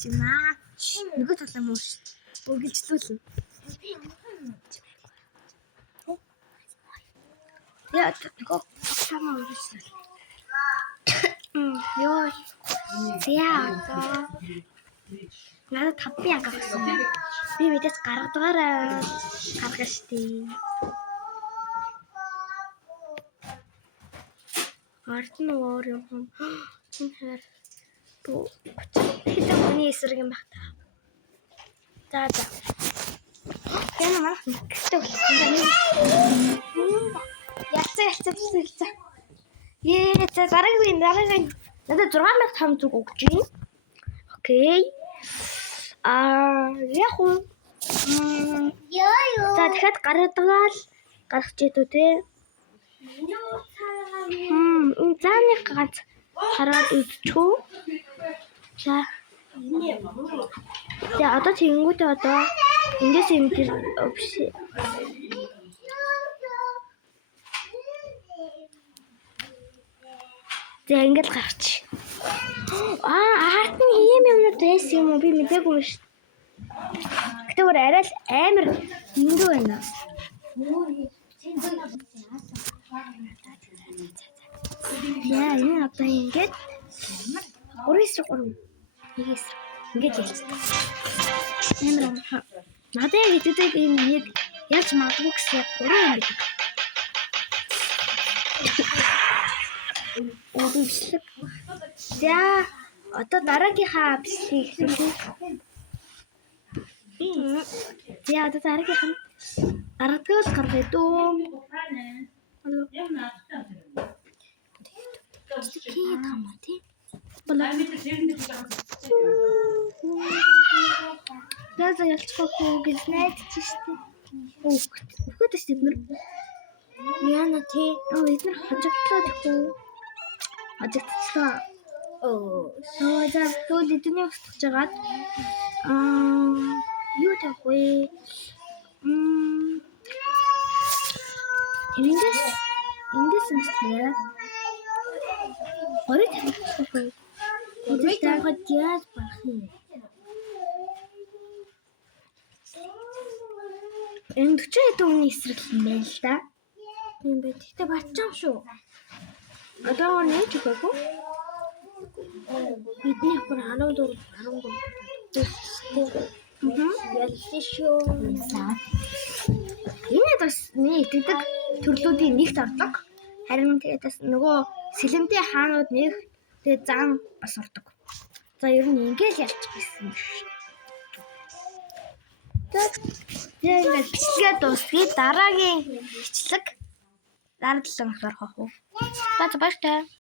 чимаа. Нөгөө талаа мууш. Үргэлжлүүлнэ. Яа, нөгөө талаа үргэлжлүүл. Ёо. Зяа. Надад 5,000 гаргасан. Би мэдээс гаргадагаараа гаргана штий. Ард нь өөр юм. Үнээр хэдэн хүний эсрэг юм баг та. За. Энэ маань гэхдээ яцаа. За дараагийн надад 6,500 өгч байна. Окей. Яг уу. За дахиад гаргадагаал гаргах ч гэдэг те. Зааны ганц хараад үзчихв. За. Тэгээ одоо тэгэнгүүтээ одоо эндээс энэ төр биш. За ингэж гарч. Арт нь ийм юмнууд байсан юм уу? Би мэдээгүй юм шүү. Гэтэ өөр арай л амар дэндүү байна. Яа, энэ одоо ингэж 3-3. Нэгээс ингэж ялцдаг. Амар надад яг идэдэг юм яг яаж магадгүй гэсэн 3 юм гэдэг. Бичлэг. За одоо дараагийнхаа бичлэгийг хийх. За одоо дараагийнх нь гаргадаг л гаргая дөө. Алло. Тэд хамаа тий. Яа ялцахгүй гэж найдаж штэ. Өгөхөд штэ бид нар. Яна тий. Эдгээр хожигдлоо гэхгүй. Хожигдчихлаа. За хөл эдний устгаж жагаад юу тавих вэ? Эндээс тавиад орой тавих вэ? Эдгээр тавихад яаж барах юм? Энэ 40 хэдэн хүний эсрэг юм байна л да. Тийм бай. Тэгтээ батчаам шүү. Одоо нэг ч үгүй. Бидний бүр 14 ялсан шүү. Энэ бас миний итгэдэг төрлүүдийн нэгт ордог. Харин тэгээд бас нөгөө сэлэмтэй хаанууд нэг тэгээд зам бас ордог. За ер нь ингээл ялчих гэсэн юм шүү. Тэгээд ингээд бичлэгээ дуусгий. Дараагийн бичлэг дараа 7 хоногт орох уу? За баяртай.